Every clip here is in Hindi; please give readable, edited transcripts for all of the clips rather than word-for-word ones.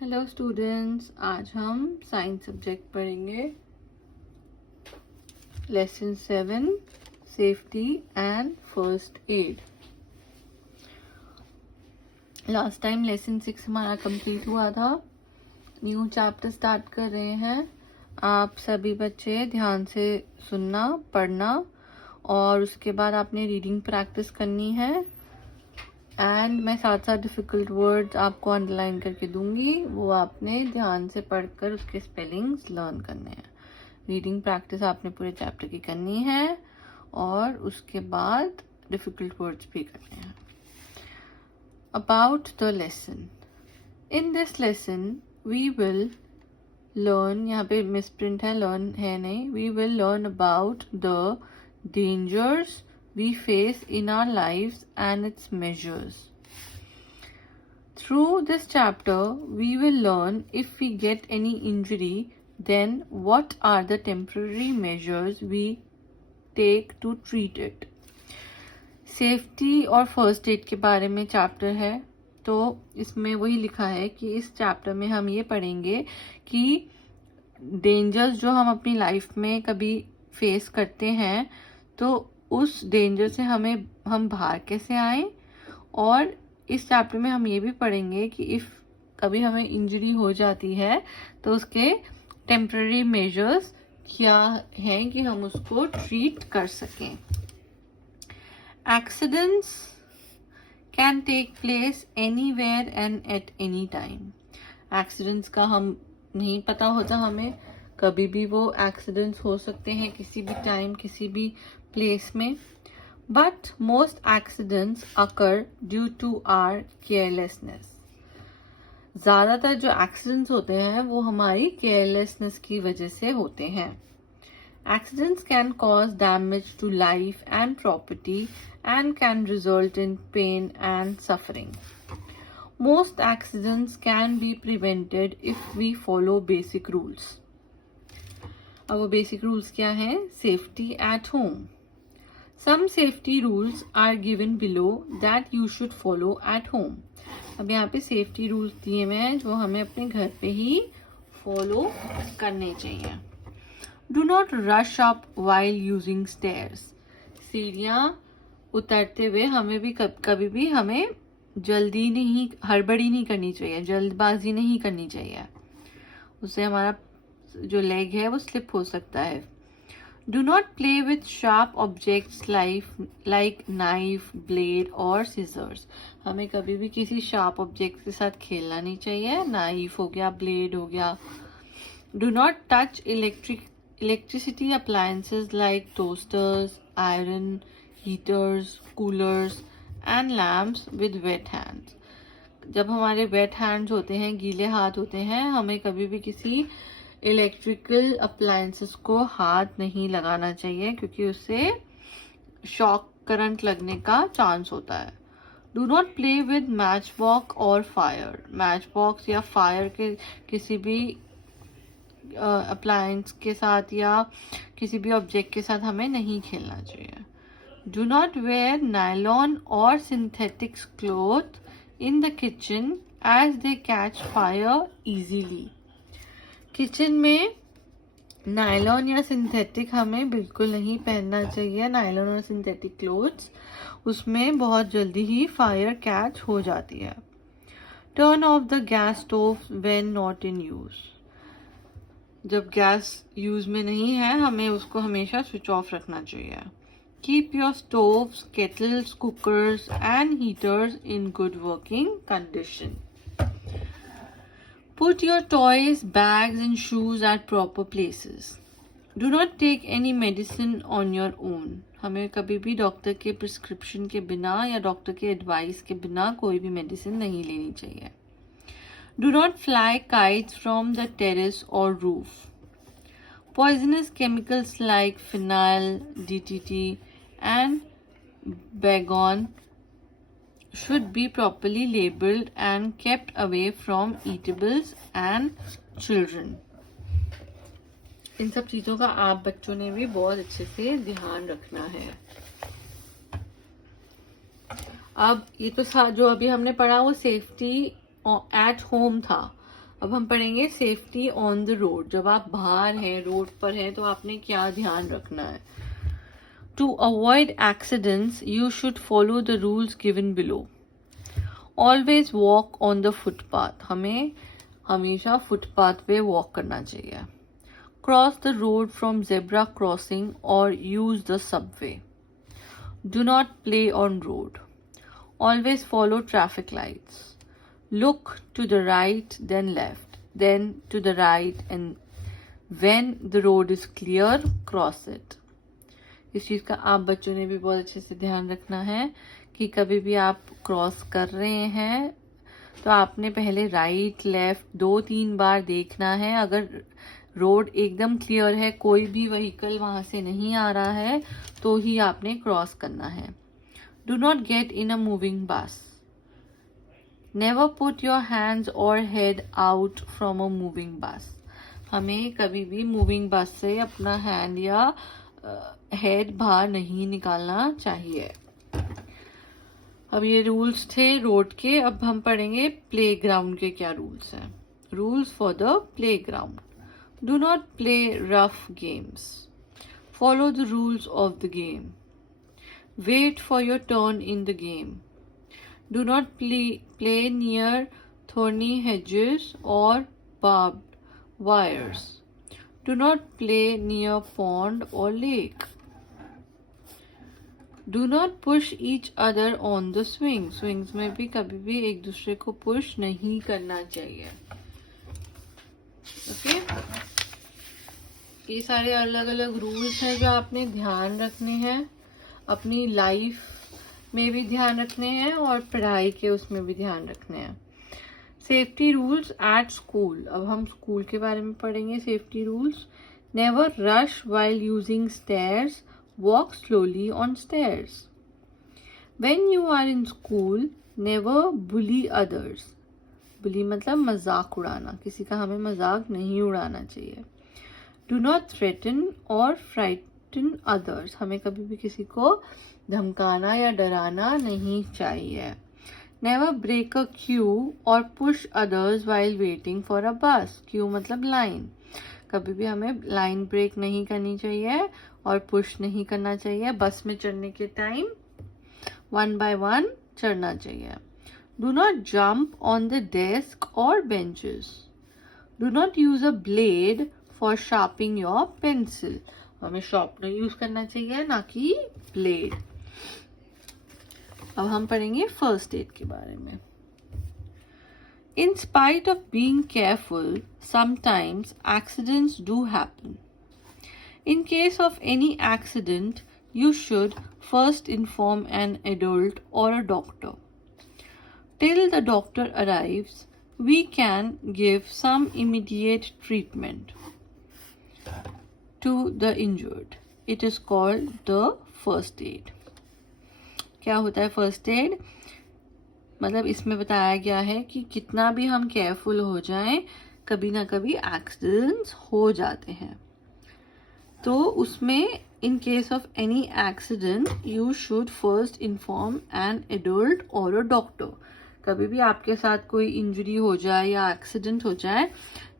हेलो स्टूडेंट्स, आज हम साइंस सब्जेक्ट पढ़ेंगे। Lesson 7 safety and first aid. Last time lesson 6 हमारा कंप्लीट हुआ था। न्यू चैप्टर स्टार्ट कर रहे हैं। आप सभी बच्चे ध्यान से सुनना, पढ़ना और उसके बाद आपने रीडिंग प्रैक्टिस करनी है। एंड मैं साथ साथ डिफ़िकल्ट वर्ड्स आपको अंडरलाइन करके दूंगी, वो आपने ध्यान से पढ़कर उसके स्पेलिंग्स लर्न करने हैं। रीडिंग प्रैक्टिस आपने पूरे चैप्टर की करनी है और उसके बाद डिफ़िकल्ट वर्ड्स भी करने हैं। About the lesson. In this lesson we will learn, यहाँ पे मिसप्रिंट है, लर्न है नहीं, we will learn about the dangers we face in our lives and its measures. Through this chapter, we will learn if we get any injury, then what are the temporary measures we take to treat it. Safety और फर्स्ट एड के बारे में चैप्टर है, तो इसमें वही लिखा है कि इस चैप्टर में हम ये पढ़ेंगे कि डेंजर्स जो हम अपनी लाइफ में कभी फेस करते हैं, तो उस डेंजर से हम बाहर कैसे आए। और इस चैप्टर में हम ये भी पढ़ेंगे कि इफ़ कभी हमें इंजरी हो जाती है तो उसके टेम्पररी मेजर्स क्या हैं कि हम उसको ट्रीट कर सकें। Accidents can take place anywhere and at any time. Accidents का हम नहीं पता होता हमें, कभी भी वो एक्सीडेंट्स हो सकते हैं, किसी भी टाइम, किसी भी प्लेस में। But most accidents occur due to our carelessness. ज़्यादातर जो एक्सीडेंट्स होते हैं वो हमारी केयरलेसनेस की वजह से होते हैं। Accidents can cause damage to life and property and can result in pain and suffering. Most accidents can be prevented if we follow basic rules. अब वो बेसिक रूल्स क्या हैं? Safety at home. Some safety rules are given below that you should follow at home. अब यहाँ पे सेफ्टी रूल्स दिए हुए हैं जो हमें अपने घर पे ही फॉलो करने चाहिए। Do not rush up while using stairs. सीढ़ियाँ उतरते हुए हमें भी कभी भी हमें हड़बड़ी नहीं करनी चाहिए, जल्दबाजी नहीं करनी चाहिए, उससे हमारा जो लेग है वो स्लिप हो सकता है। Do not play with sharp objects like knife, blade or scissors. हमें कभी भी किसी sharp objects के साथ खेलना नहीं चाहिए। knife हो गया, blade हो गया। Do not touch electricity appliances like toasters, iron, heaters, coolers and lamps with wet hands. जब हमारे wet hands होते हैं, गीले हाथ होते हैं, हमें कभी भी किसी इलेक्ट्रिकल अप्लायंसेस को हाथ नहीं लगाना चाहिए क्योंकि उससे शॉक करंट लगने का चांस होता है। Do not play with match box और फायर। मैच बॉक्स या फायर के किसी भी अप्लायंस के साथ या किसी भी ऑब्जेक्ट के साथ हमें नहीं खेलना चाहिए। डू नॉट वेयर नायलॉन और synthetics cloth in the kitchen as they catch fire easily. Kitchen में नायलॉन या सिंथेटिक हमें बिल्कुल नहीं पहनना चाहिए। नायलॉन और सिंथेटिक क्लोथ्स, उसमें बहुत जल्दी ही फायर कैच हो जाती है। Turn off the gas stove when not in use. जब गैस यूज में नहीं है हमें उसको हमेशा स्विच ऑफ रखना चाहिए। Keep your stoves, kettles, cookers and heaters in good working condition. Put your toys, bags and shoes at proper places. Do not take any medicine on your own. हमें कभी भी डॉक्टर के प्रिस्क्रिप्शन के बिना या डॉक्टर के एडवाइस के बिना कोई भी मेडिसिन नहीं लेनी चाहिए। Do not fly kites from the terrace or roof. Poisonous chemicals like phenyl, DDT and Baygon should be properly labeled and kept away from eatables and children. इन सब चीज़ों का आप बच्चों ने भी बहुत अच्छे से ध्यान रखना है। अब ये तो जो अभी हमने पढ़ा वो सेफ्टी एट होम था। अब हम पढ़ेंगे सेफ्टी ऑन द रोड। जब आप बाहर हैं, रोड पर हैं, तो आपने क्या ध्यान रखना है। To avoid accidents you should follow the rules given below. Always walk on the footpath, हमें हमेशा फुटपाथ पे वॉक करना चाहिए। Cross the road from zebra crossing और use the subway. Do not play on road. Always follow traffic lights. Look to the right, then left, then to the right, and when the road is clear, cross it. इस चीज़ का आप बच्चों ने भी बहुत अच्छे से ध्यान रखना है कि कभी भी आप क्रॉस कर रहे हैं तो आपने पहले राइट लेफ्ट 2-3 बार देखना है। अगर रोड एकदम क्लियर है, कोई भी व्हीकल वहाँ से नहीं आ रहा है, तो ही आपने क्रॉस करना है। Do not get in a moving bus. Never put your hands और head out from a moving bus. हमें कभी भी मूविंग बस से अपना हैंड या हेड बाहर नहीं निकालना चाहिए। अब ये रूल्स थे रोड के। अब हम पढ़ेंगे प्लेग्राउंड के क्या रूल्स हैं। Rules for the playground. Do not play rough games. Follow the rules of the game. Wait for your turn in the game. Do not play near thorny hedges or barbed wires. Do not play near pond or lake. Do not push each other on the swing. Swings में भी कभी भी एक दूसरे को पुश नहीं करना चाहिए। ओके, ये सारे अलग अलग रूल्स हैं जो आपने ध्यान रखने हैं, अपनी लाइफ में भी ध्यान रखने हैं और पढ़ाई के उसमें भी ध्यान रखने हैं। Safety rules at school. अब हम स्कूल के बारे में पढ़ेंगे safety rules. Never rush while using stairs. Walk slowly on stairs. When you are in school never bully others. Bully मतलब मजाक उड़ाना, किसी का हमें मजाक नहीं उड़ाना चाहिए। डू नॉट थ्रेटन और फ्राइटन अदर्स। हमें कभी भी किसी को धमकाना या डराना नहीं चाहिए। नेवर ब्रेक अ क्यू और push others while waiting for a बस। क्यू मतलब लाइन। कभी भी हमें लाइन ब्रेक नहीं करनी चाहिए और पुश नहीं करना चाहिए। बस में चढ़ने के टाइम 1 by 1 चढ़ना चाहिए। Do not jump on the desk और benches. Do not use a blade for sharping your pencil. हमें शार्पनर यूज करना चाहिए, ना कि ब्लेड। अब हम पढ़ेंगे फर्स्ट एड के बारे में। In spite of being careful, sometimes accidents do happen. In case of any accident, you should first inform an adult or a doctor. Till the doctor arrives, we can give some immediate treatment to the injured. It is called the first aid. क्या होता है फर्स्ट एड? मतलब इसमें बताया गया है कि कितना भी हम केयरफुल हो जाएं, कभी ना कभी एक्सीडेंट्स हो जाते हैं। तो उसमें in case of any accident you should first inform an adult और अ डॉक्टर। कभी भी आपके साथ कोई इंजरी हो जाए या एक्सीडेंट हो जाए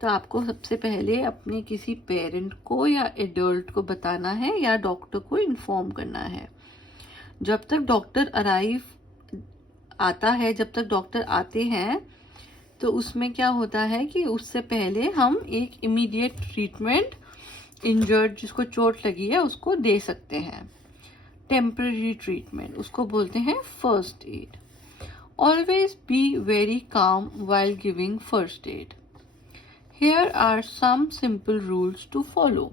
तो आपको सबसे पहले अपने किसी पेरेंट को या एडल्ट को बताना है या डॉक्टर को इन्फॉर्म करना है। जब तक डॉक्टर अराइव आता है, जब तक डॉक्टर आते हैं, तो उसमें क्या होता है कि उससे पहले हम एक इमीडिएट ट्रीटमेंट इंजर्ड, जिसको चोट लगी है, उसको दे सकते हैं। टेम्पररी ट्रीटमेंट उसको बोलते हैं first aid. Always be very calm while giving first aid. Here are some simple rules to follow.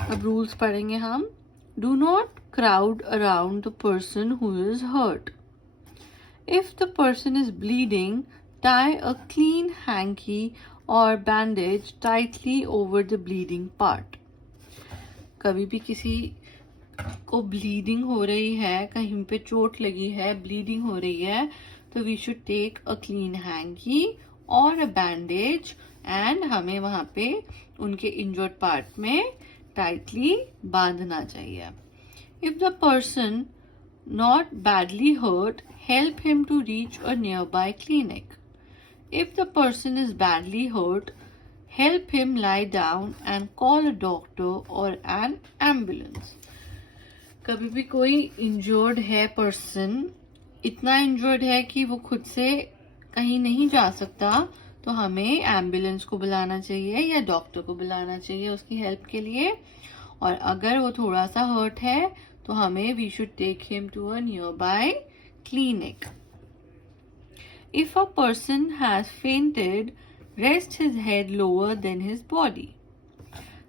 अब रूल्स पढ़ेंगे हम। Do not crowd around the person who is hurt. If the person is bleeding, tie a clean hanky or bandage tightly over the bleeding part. कभी भी किसी को ब्लीडिंग हो रही है, कहीं पे चोट लगी है, ब्लीडिंग हो रही है, तो we should take a clean hanky और अ बैंडेज एंड हमें वहां पे उनके इंजर्ड पार्ट में टाइटली बांधना चाहिए। If the person not badly hurt, help him to reach a nearby clinic. If the person is badly hurt, help him lie down and call a doctor or an ambulance. कभी भी कोई इंजर्ड है पर्सन, इतना इंजर्ड है कि वो खुद से कहीं नहीं जा सकता, तो हमें एम्बुलेंस को बुलाना चाहिए या डॉक्टर को बुलाना चाहिए उसकी हेल्प के लिए. और अगर वो थोड़ा सा हर्ट है तो हमें we should take him to a nearby clinic. If a person has fainted, rest his head lower than his body.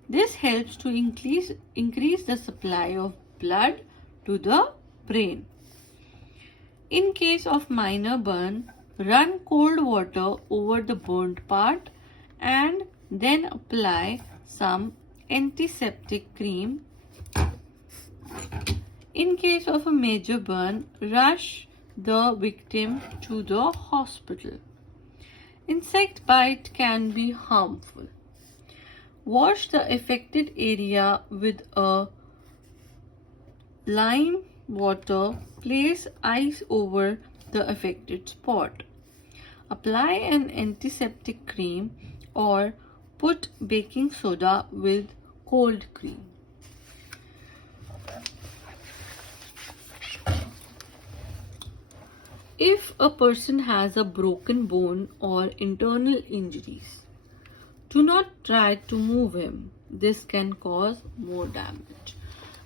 This helps to increase the supply of blood to the brain. In case of minor burn, run cold water over the burnt part and then apply some antiseptic cream. In case of a major burn, rush the victim to the hospital. Insect bite can be harmful. Wash the affected area with a lime water. Place ice over the affected spot. Apply an antiseptic cream or put baking soda with cold cream. If a person has a broken bone or internal injuries, do not try to move him. This can cause more damage.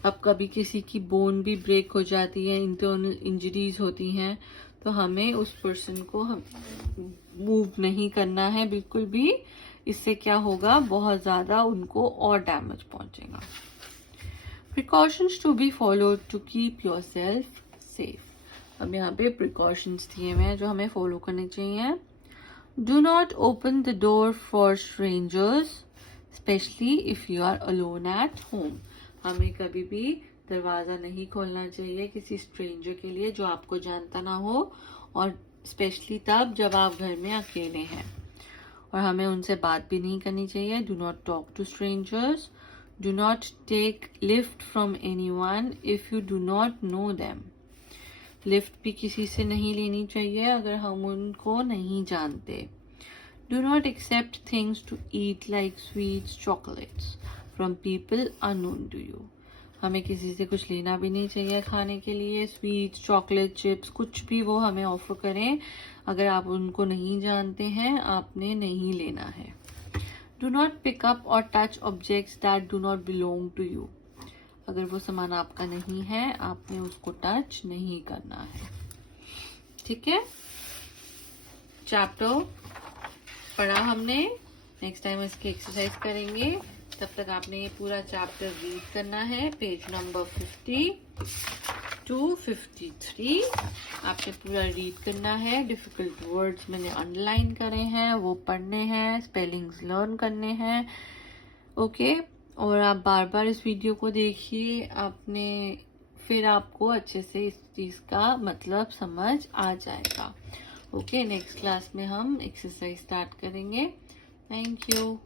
अब कभी किसी की बोन भी ब्रेक हो जाती है, इंटरनल इंजरीज होती हैं, तो हमें उस पर्सन को मूव नहीं करना है बिल्कुल भी. इससे क्या होगा, बहुत ज़्यादा उनको और डैमेज पहुंचेगा. Precautions to be followed to keep yourself safe. अब यहाँ पे प्रिकॉशंस दिए हुए हैं जो हमें फॉलो करने चाहिए. Do not open the door for strangers, especially if you are alone at home. हमें कभी भी दरवाज़ा नहीं खोलना चाहिए किसी स्ट्रेंजर के लिए जो आपको जानता ना हो, और स्पेशली तब जब आप घर में अकेले हैं. और हमें उनसे बात भी नहीं करनी चाहिए. Do not talk to strangers. Do not take lift from anyone if you do not know them. Lift भी किसी से नहीं लेनी चाहिए अगर हम उनको नहीं जानते. Do not accept things to eat like sweets, chocolates from people unknown to you. हमें किसी से कुछ लेना भी नहीं चाहिए खाने के लिए. स्वीट्स, चॉकलेट, चिप्स, कुछ भी वो हमें ऑफर करें, अगर आप उनको नहीं जानते हैं आपने नहीं लेना है. डू नॉट पिक अप और touch objects that do not belong to you. अगर वो सामान आपका नहीं है आपने उसको टच नहीं करना है. ठीक है, चैप्टर पढ़ा हमने. नेक्स्ट टाइम इसकी एक्सरसाइज करेंगे. तब तक आपने ये पूरा चैप्टर रीड करना है. पेज नंबर 50 to 53 आपने पूरा रीड करना है. डिफिकल्ट वर्ड्स मैंने अंडरलाइन करे हैं, वो पढ़ने हैं, स्पेलिंग्स लर्न करने हैं. ओके, और आप बार बार इस वीडियो को देखिए. आपने फिर आपको अच्छे से इस चीज़ का मतलब समझ आ जाएगा. ओके, नेक्स्ट क्लास में हम एक्सरसाइज स्टार्ट करेंगे. Thank you.